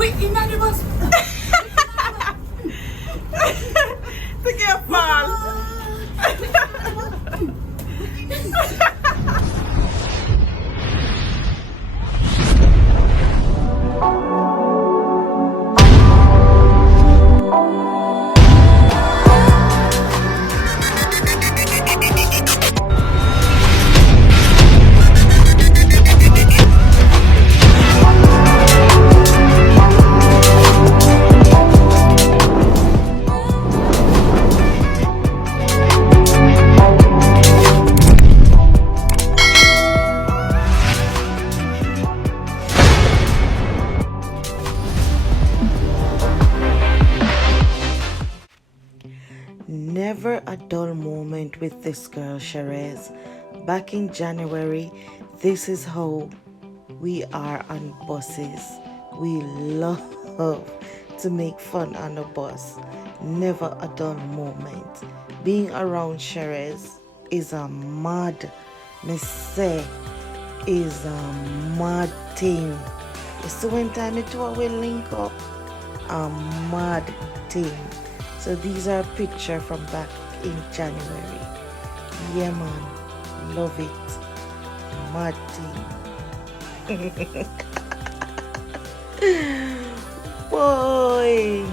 Wait, in the bus. To get fall. Never a dull moment with this girl, CHEREZ. Back in January, this is how we are on buses. We love to make fun on the bus. Never a dull moment. Being around CHEREZ is a mad, me say, is a mad thing. You see when time it will link up, a mad thing. So these are pictures from back in January. Yeah man, love it. Mad thing. Boy.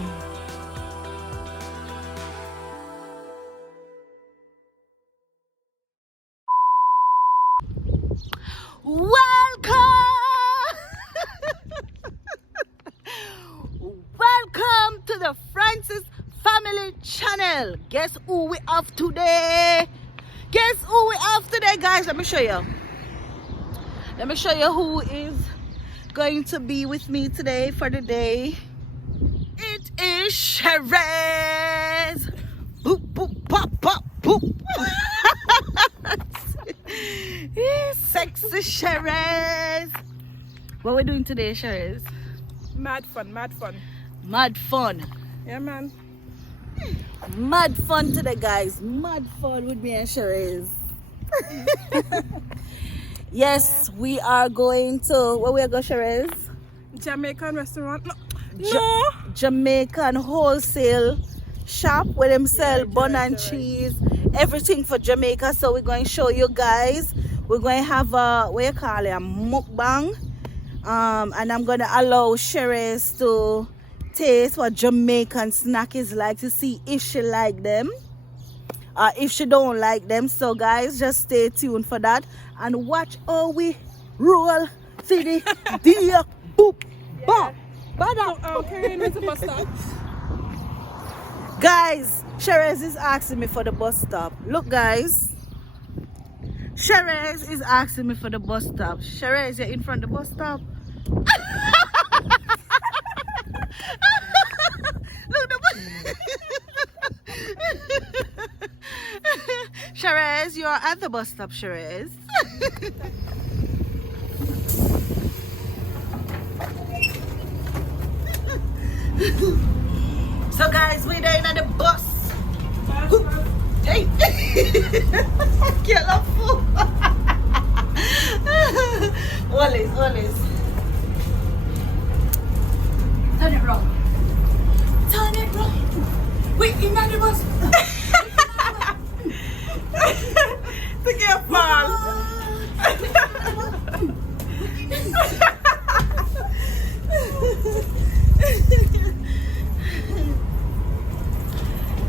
Welcome to the Francis Family Channel. Guess who we have today? Guess who we have today, guys? Let me show you who is going to be with me today for the day. It is CHEREZ. Boop boop pop pop boop. Sexy CHEREZ. What we doing today, CHEREZ? Mad fun, mad fun. Mad fun. Yeah, man. Mad fun today, guys. Mad fun with me and CHEREZ. Yes, we are going to, where we are going, CHEREZ? Jamaican restaurant. No. Jamaican wholesale shop where them sell bun and cheese, everything for Jamaica. So we're going to show you guys. We're going to have a, what you call it, a mukbang. And I'm going to allow CHEREZ to taste what Jamaican snack is like to see if she like them or if she don't like them. So guys, just stay tuned for that and watch how we roll to the dear boop bop. Okay, where's the bus stop? Guys, CHEREZ is asking me for the bus stop. Look guys, CHEREZ is asking me for the bus stop. CHEREZ, you're in front of the bus stop. Look, CHEREZ, you are at the bus stop, CHEREZ. So guys, we're there in the bus. Hey, get off. Always. Turn it round. Wait, in the bus. To get fall.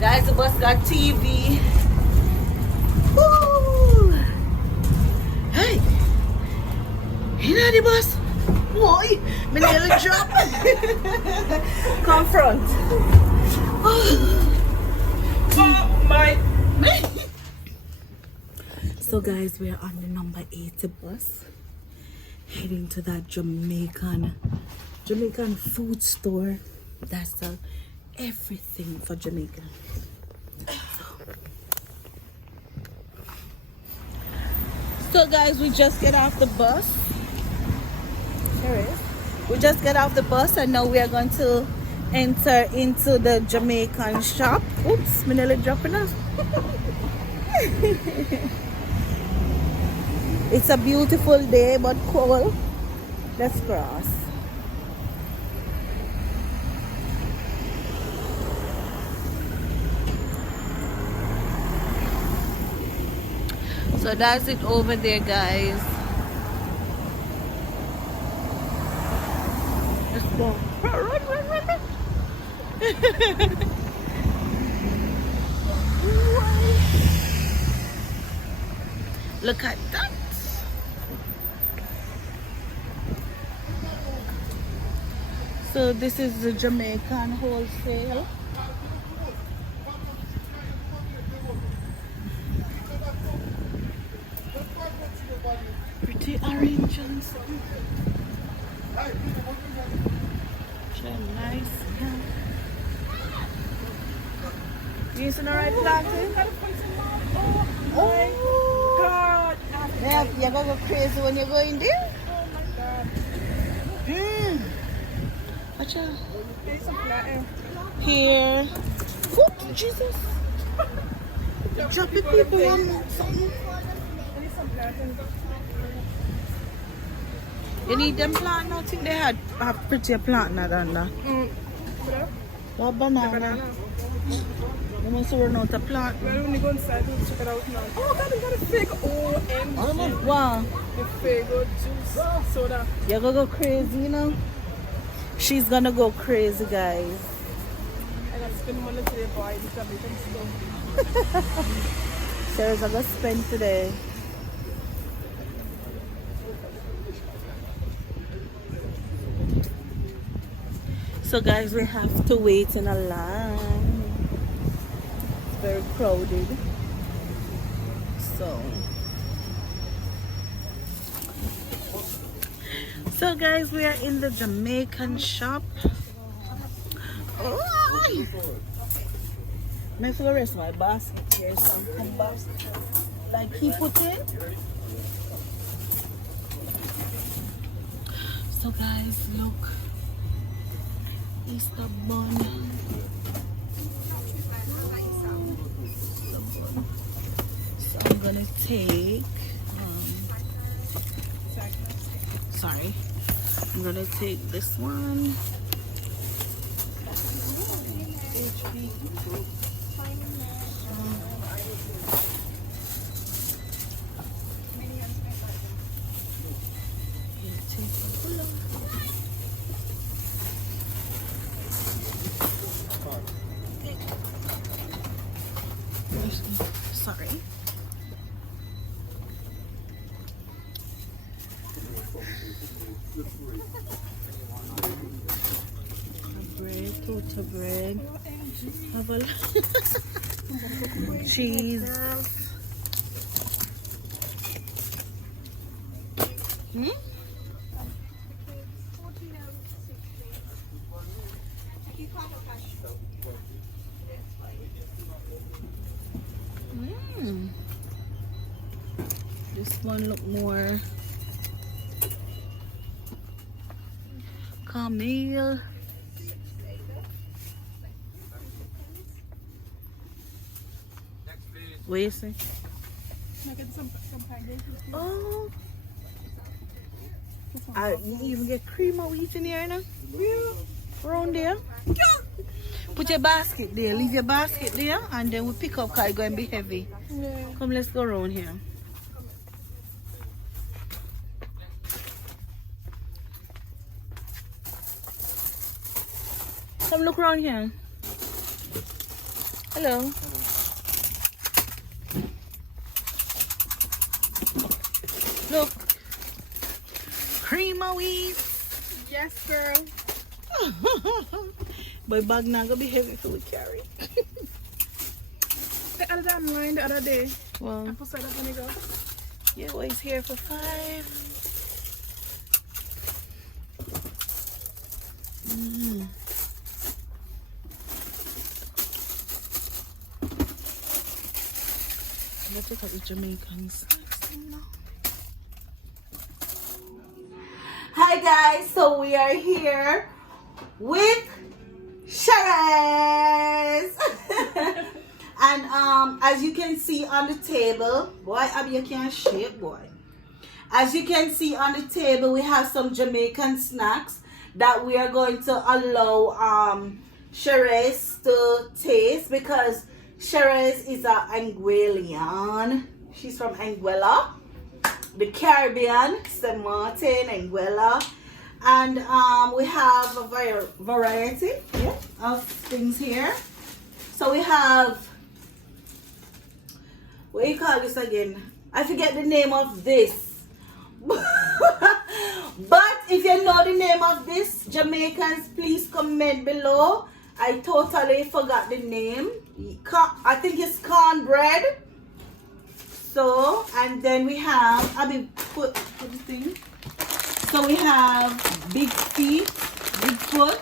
Guys, the bus got TV. Woo! Hey, in the bus. Boy, me nearly drop. Come front. Oh my. So guys, we are on the number 80 bus, heading to that Jamaican food store that sells everything for Jamaica. So guys, we just get off the bus. We just get off the bus and now we are going to enter into the Jamaican shop. Oops, me nearly dropping off. It's a beautiful day but cold. Let's cross. So that's it over there, guys. Let's go. Run, run, run, run. Look at that. So this is the Jamaican wholesale. Pretty orange and some. Nice. You see the right planting? Oh God. Yeah, you're gonna go crazy when you're going there. Oh my God. Watch out. There's some flat Here. Oh, Jesus. Dropping people on something. There's some flat You need them plant now. I think they had a prettier plant now than that. What banana? Banana. You must run out of plant. Well, when you go inside, we'll check it out now. Oh God, we got a fake OMG. Wow. The Fago juice soda. You're gonna go crazy, you know? She's gonna go crazy, guys. And I spend money today, boy. This Jamaican stuff. Sarah's gonna spend today. So guys, we have to wait in a line. It's very crowded. So guys, we are in the Jamaican shop. Oh, make sure the rest of my basket. Here's some basket. Like he put in. So guys, look. Easter bun. So I'm gonna take sorry, I'm gonna take this one. Sorry. Bread, total bread. Have a cheese. This one look more caramel. What you say? Oh, you even get cream of wheat in here now? Yeah. Around there? Yeah. Put your basket there, leave your basket there, and then we pick up because it's going to be heavy. Yeah. Come, let's go around here. Come look around here. Hello. Look. Cream of wheat. Yes, girl. My bag not gonna be heavy for we carry. The other damn line the other day. Well, I put that when you go. yeah, well, he's here for 5. Let's look at the Jamaicans. Hi guys, so we are here with CHEREZ. And as you can see on the table, boy, Abby, you can't shape, boy. As you can see on the table, we have some Jamaican snacks that we are going to allow CHEREZ to taste, because CHEREZ is an Anguillian. She's from Anguilla, the Caribbean, St. Martin, Anguilla. And we have a variety of things here. So we have, what do you call this again? I forget the name of this. But if you know the name of this, Jamaicans, please comment below. I totally forgot the name. I think it's cornbread. So, and then we have, put the thing. So we have big feet, big foot.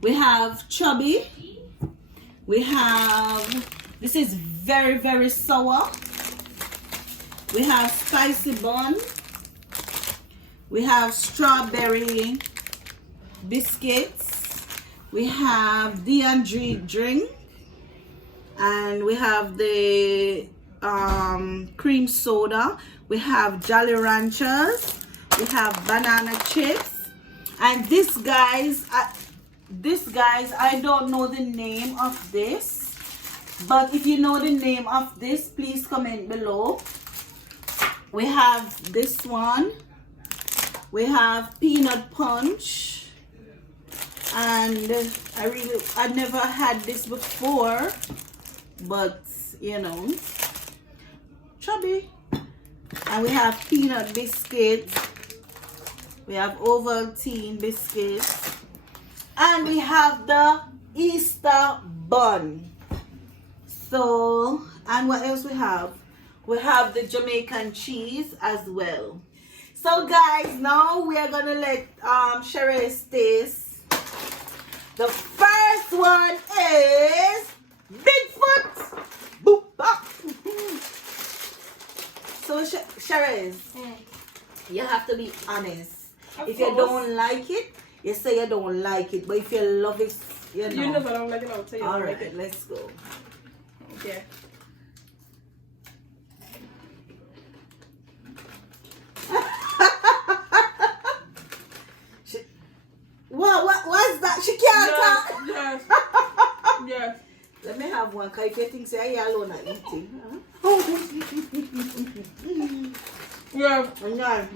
We have chubby. We have, this is very, very sour. We have spicy bun. We have strawberry biscuits. We have D&G drink. And we have the cream soda. We have Jolly Ranchers. We have banana chips. And this guys, I don't know the name of this. But if you know the name of this, please comment below. We have this one. We have peanut punch. And I never had this before. But, you know, chubby. And we have peanut biscuits. We have Ovaltine biscuits. And we have the Easter bun. So, and what else we have? We have the Jamaican cheese as well. So guys, now we are gonna let CHEREZ taste. The first one is Bigfoot. Boop, bop. So CHEREZ, you have to be honest. If you don't like it, you say you don't like it. But if you love it, you know. You know if I don't like it, I'll tell you. All right, like it. let's go. Okay. What's that? She can't talk. Yes. Yes. Let me have one, because if you think say I alone are eating. Yeah. Yeah.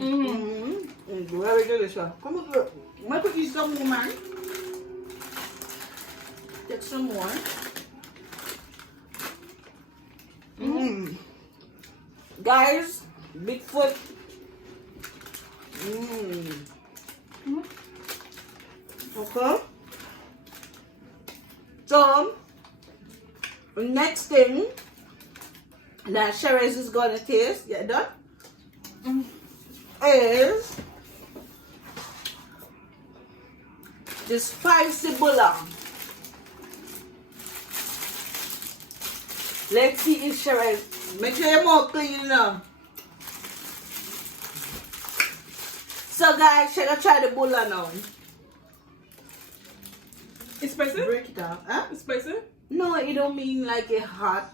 Very delicious. Come on, girl. I'm going to eat some more, man. Take some more. Guys, Bigfoot. Okay. So, next thing that CHEREZ is gonna taste, yeah, done, is the spicy bulla. Let's see if CHEREZ, make sure you're more clean now. So guys, she's gonna try the bulla now. It's spicy? Break it up. Huh? It's spicy? No, it don't mean like a hot.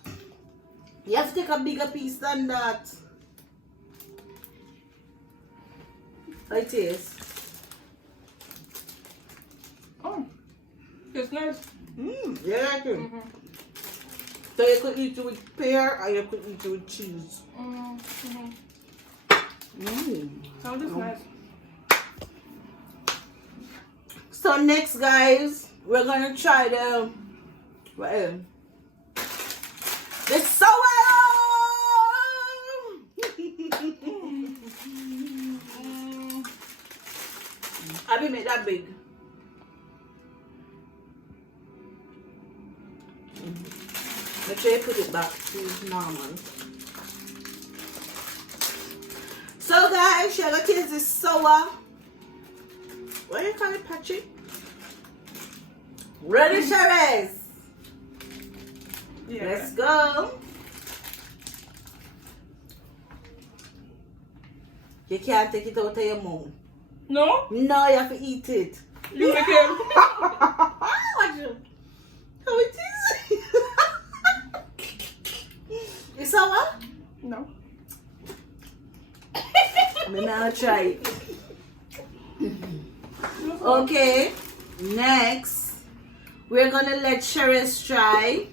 You have to take a bigger piece than that. How it is? Oh, it's nice. Yeah, I can. So you could eat it with pear or you could eat it with cheese. Sounds nice. So next, guys, we're gonna try the sour. I didn't make that big. Make sure you put it back to normal. So guys, you're gonna taste this sour. What do you call it, Patrick? Ready, CHEREZ? Yeah. Let's go. You can't take it out of your mouth. No? No, you have to eat it. You make it. How it is? It's sour? No. Me now try it. Okay, next we're gonna let CHEREZ try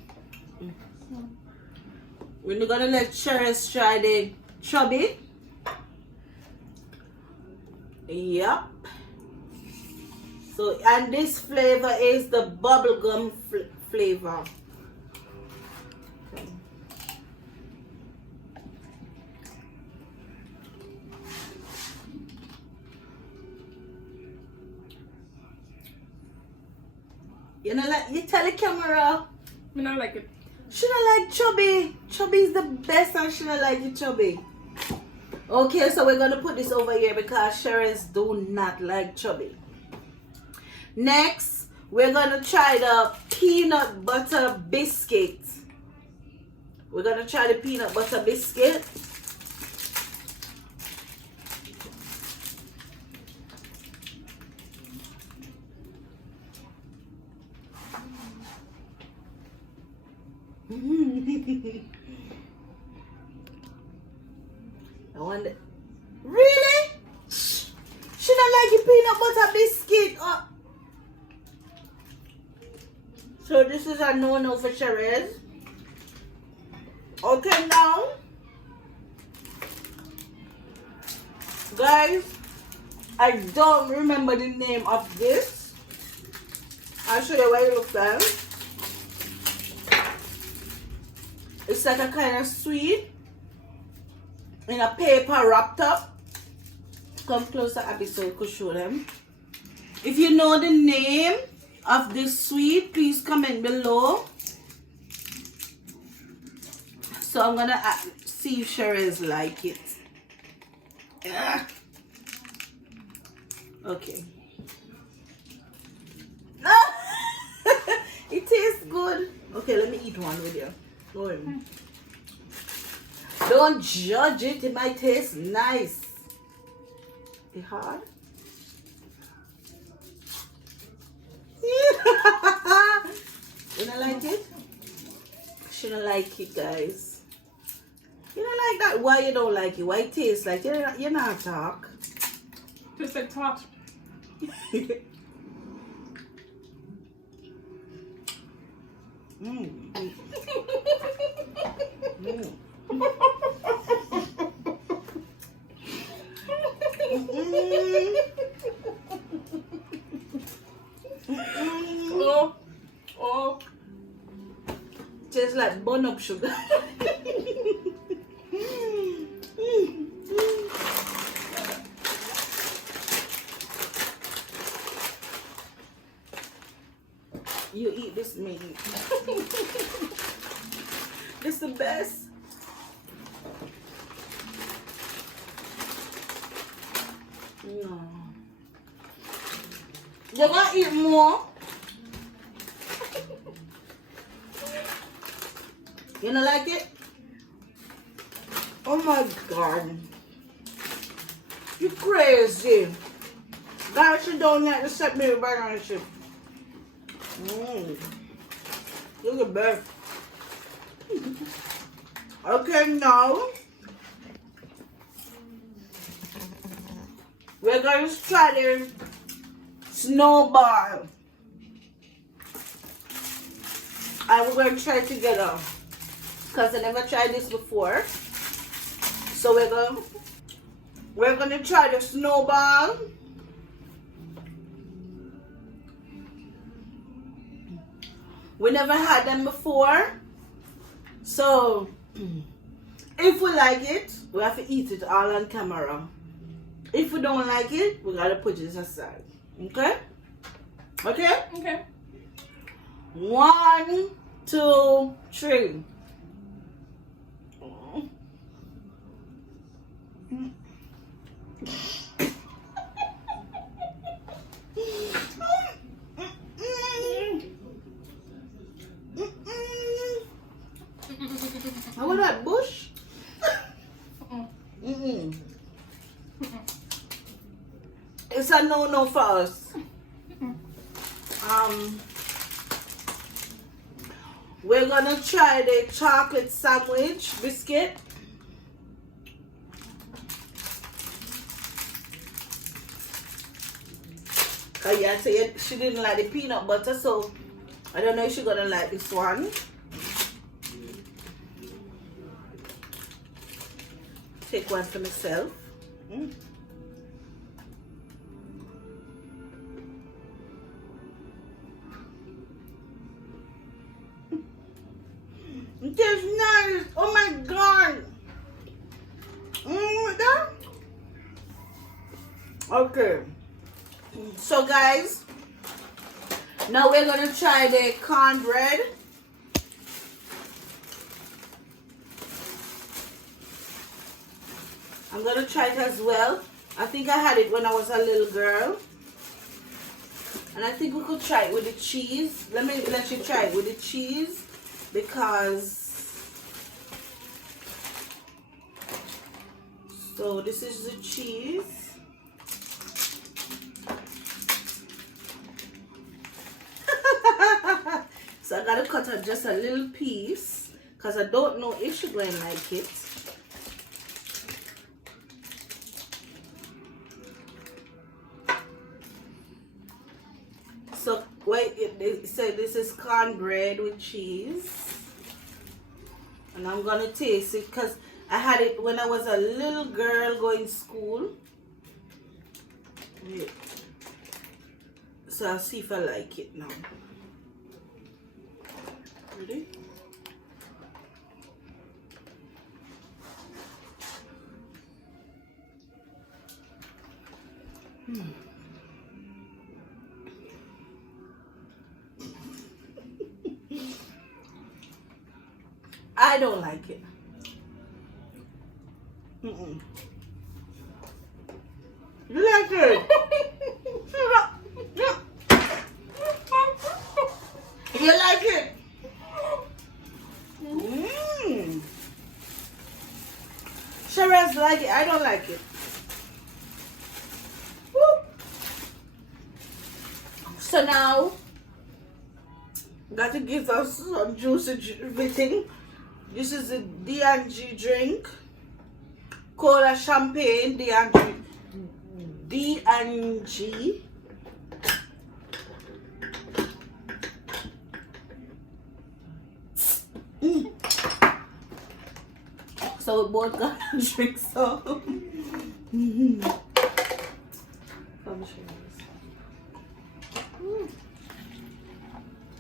We're gonna let CHEREZ try the chubby. Yep. So, and this flavor is the bubblegum flavor. You know, like you tell the camera. I don't like it. She don't like chubby. Chubby is the best, and she don't like the chubby. Okay, so we're gonna put this over here because CHEREZ do not like chubby. Next, we're gonna try the peanut butter biscuit. We're gonna try the peanut butter biscuit. I wonder. Really? She don't like the peanut butter biscuit. Oh. So this is a no-no for CHEREZ. Okay, now, guys, I don't remember the name of this. I'll show you what it looks like. It's like a kind of sweet in a paper wrapped up. Come closer, Abby, so you could show them. If you know the name of this sweet, please comment below. So I'm gonna see if CHEREZ like it. Yeah. Okay. It tastes good. Okay, let me eat one with you. Go ahead. Don't judge it. It might taste nice. Is it hard? You don't like it? She don't like it, guys. You don't like that? Why you don't like it? Why it tastes like you're not talk? Just like tot. Oh. Tastes like bun up sugar. You eat this meat. This the best. No. You gonna eat more? You don't like it? Oh my God. You crazy. Guys, you don't like to set me right on the ship. You're the best. Okay, now we're going to try the snowball. And we're going to try it together. Because I never tried this before. So we're going to try the snowball. We never had them before. So if we like it, we have to eat it all on camera. If we don't like it, we gotta put it aside. Okay? Okay? Okay. 1, 2, 3. How about that bush? It's a no-no for us. We're gonna try the chocolate sandwich biscuit. Yeah, so she didn't like the peanut butter, so I don't know if she's gonna like this one. take one for myself. It tastes nice. Oh my god. Okay. So guys, now we're gonna try the cornbread. I'm gonna try it as well. I think I had it when I was a little girl. And I think we could try it with the cheese. Let you try it with the cheese because so this is the cheese. So I gotta cut out just a little piece because I don't know if she's going to like it. So wait, it said this is cornbread with cheese, and I'm gonna taste it because I had it when I was a little girl going to school. Wait. So I'll see if I like it now. Ready? I don't like it. You like it? You like it? CHEREZ like it. I don't like it. Woo. So now, got to give us some juicy thing. This is a D&G drink. Cola champagne, D&G. So we both got to drink some.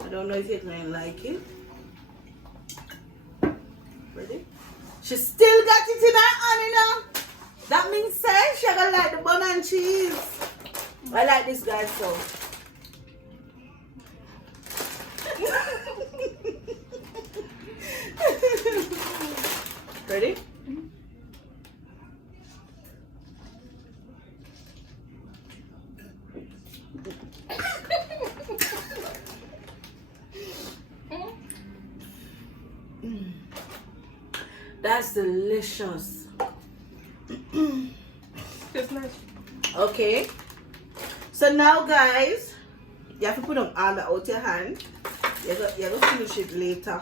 I don't know if you're going to like it. Ready? She still got it in her hand, you know. That means say she gonna like the bun and cheese. I like this guy so. Ready? That's delicious. It's nice. Okay. So now guys, you have to put them all out your hand. You're gonna finish it later.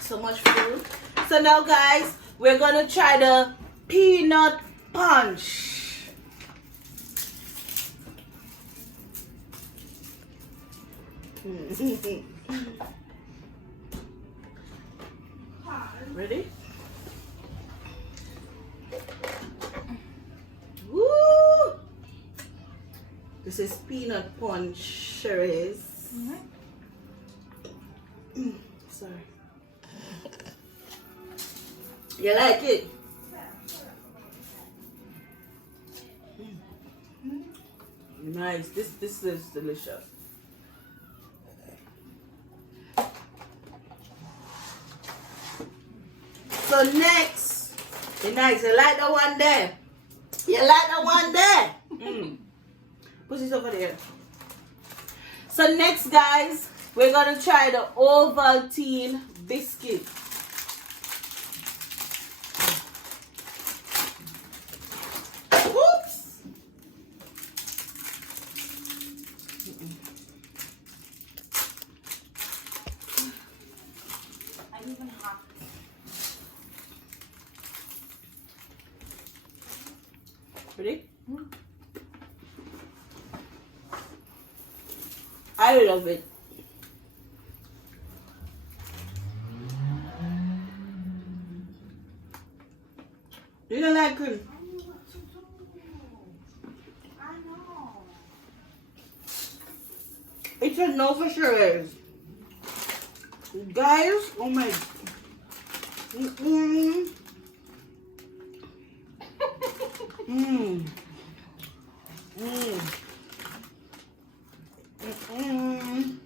So much food. So now guys, we're gonna try the peanut punch. Ready? Woo! This is peanut punch CHEREZ. Sorry. You like it? Nice. This is delicious. So next, nice. You like the one there? You like the one there? Put this over there. So next, guys, we're gonna try the Ovaltine biscuit. Whoops. I'm even hot. Ready? I love it. Jamaican. It's a no for sure. Guys, oh my. Mm-mm. Mm. Mm. Mm.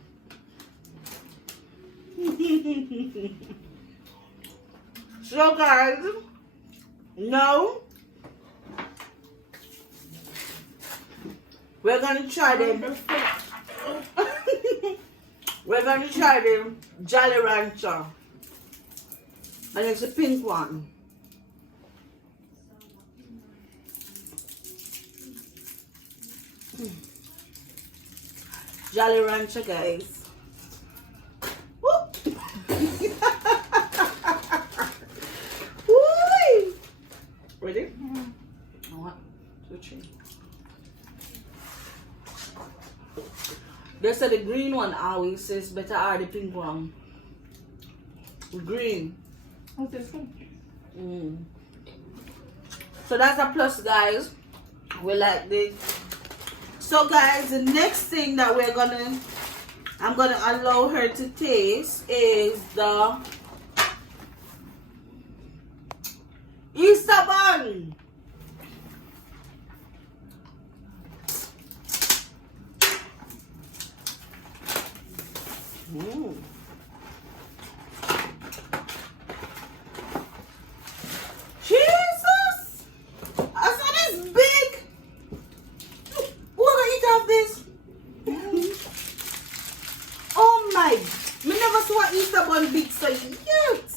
So guys, now we're gonna try them. We're gonna try the Jolly Rancher, and it's a pink one. Jolly Rancher, guys. Woo! Woo! Ready? One, two, three. They said the green one always says better or the pink one. Green. What's this one? So that's a plus, guys. We like this. So guys, the next thing that I'm gonna allow her to taste is the Easter bun. Jesus! I saw this big. Who gonna eat off this? Oh my! Me never saw an Easter bun big so yet.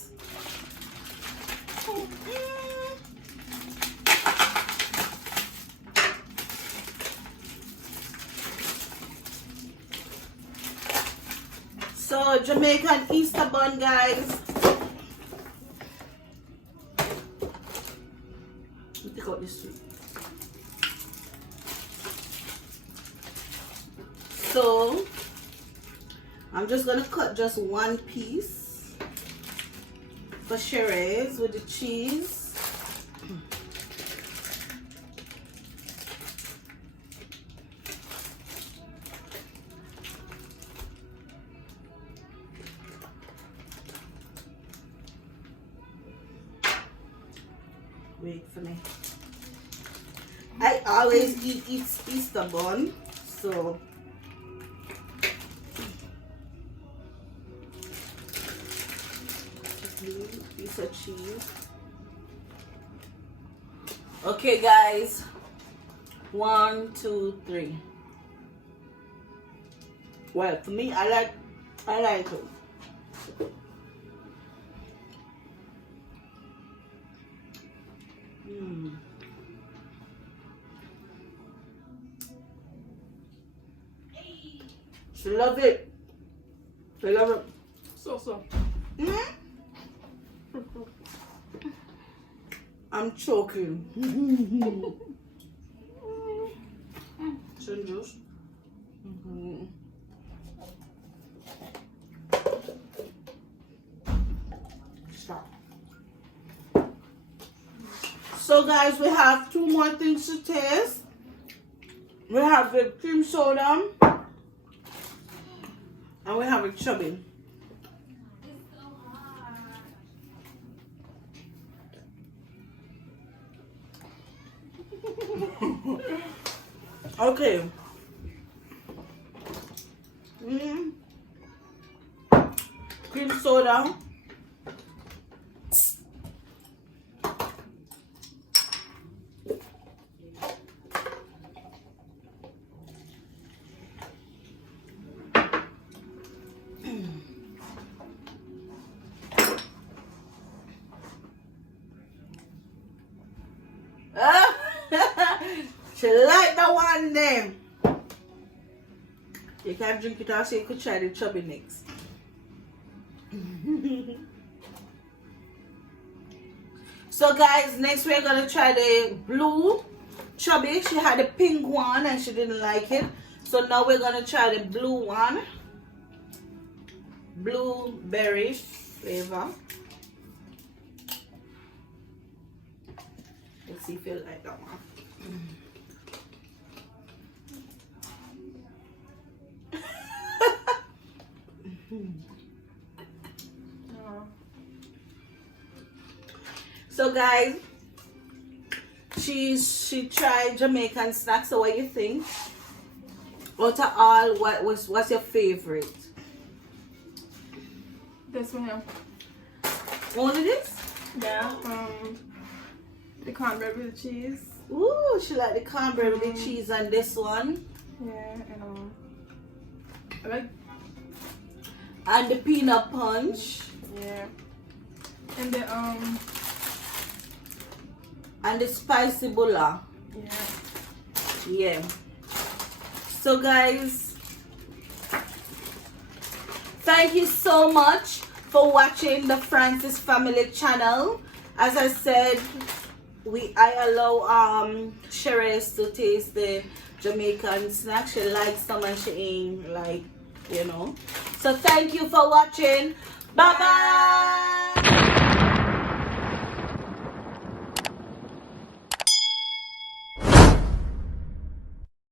So Jamaican Easter bun, guys. Let me pick out this sweet. So I'm just gonna cut just one piece for CHEREZ with the cheese. Wait for me. I always eat Easter bun, so piece of cheese. Okay, guys. 1, 2, 3. Well, for me, I like it. She love it. She love it. So. I'm choking. Some juice. Stop. So guys, we have 2 more things to taste. We have the cream soda and we have a chubby. Okay. Cream soda. She like the one name. You can't drink it out, so you could try the chubby next. So guys, next we're gonna try the blue chubby. She had the pink one and she didn't like it. So now we're gonna try the blue one. Blueberry flavor. Let's see if you like that one. So guys, she tried Jamaican snacks. So what you think? Out of all, what's your favorite? This one here. Only this? Yeah. The cornbread with the cheese. Ooh, she like the cornbread with the cheese on this one. Yeah, and I like. And the peanut punch. Yeah. And the And the spicy bulla. Yeah. Yeah. So guys, thank you so much for watching the Francis Family channel. As I said, I allow CHEREZ to taste the Jamaican snack. She likes some and she ain't like, you know. So thank you for watching. Bye bye.